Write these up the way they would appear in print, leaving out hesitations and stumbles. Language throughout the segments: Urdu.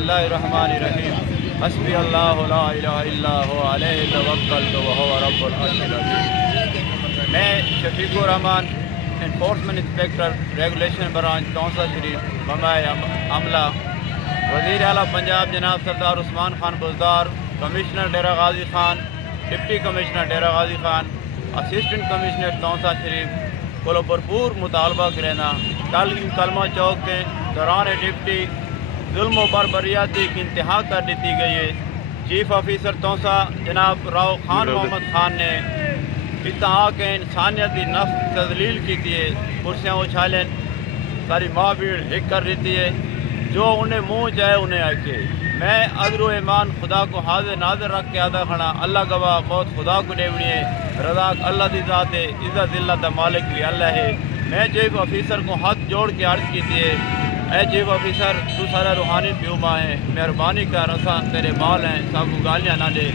اللہ الرحمن الرحیم حسبی اللہ لا الہ الا هو علیہ توکلت وهو رب العرش العظیم۔ میں Shafiq ur Rahman enforcement inspector regulation branch کونسل شریف بمبئی عملہ، وزیر اعلیٰ پنجاب جناب Sardar Usman Khan Buzdar, commissioner Dera Ghazi Khan, deputy commissioner Dera Ghazi Khan, assistant commissioner کونسل شریف کو بھرپور مطالبہ کرنا کل ان کلمہ چوک کے دوران ڈپٹی ظلم و بربریاتی کی انتہا کر دیتی گئی ہے۔ چیف آفیسر تونسا جناب راؤ خان محمد خان نے اتہا کے انسانیتی نفس تذلیل کی ہے، کرسیاں اچھالیں ساری ماں بھیڑ ہک کر دیتی ہے، جو انہیں منہ جائے انہیں آکے۔ میں عذر و ایمان خدا کو حاضر ناظر رکھ کے ادا کھڑا، اللہ گواہ موت خدا کو دیونی ہے، رضا اللہ دی ذات ہے، عزت اللہ دا مالک بھی اللہ ہے۔ میں چیف آفیسر کو ہاتھ جوڑ کے عرض کی ہے، اے چیف آفیسر تو سارا روحانی پیو ماں ہے، مہربانی کر رساں تیرے مال ہیں، سب کو گالیاں نہ دے۔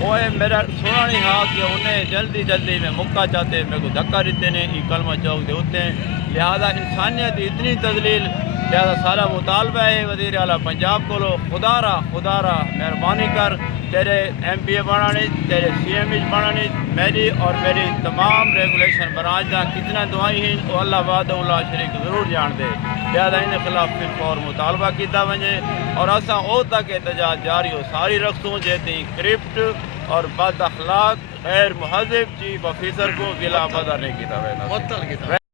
وہ میرا سونا نہیں ہاں کہ انہیں جلدی میں مکہ چاہتے میرے کو دھکا دیتے نے ای کلمہ چوک دے ہوتے ہیں، لہذا انسانیت اتنی تذلیل، لہذا سارا مطالبہ ہے وزیر اعلیٰ پنجاب کو لو خدا را مہربانی کر تیرے ایم پی اے بنانی، تیرے سی ایم ایچ بنانی، میری اور میری تمام ریگولیشن برانچ دا کتنا دعائیں ہیں وہ اللہ وحدہ لا شریک ضرور جان دے، لہذا ان خلاف پھر فور مطالبہ کیتا ونجے اور اساں او تک احتجاج جاری ہو ساری رکھتوں جیتی کرپٹ اور بد اخلاق غیر مہذب چیف آفیسر کو گلا بدر نہیں کیتا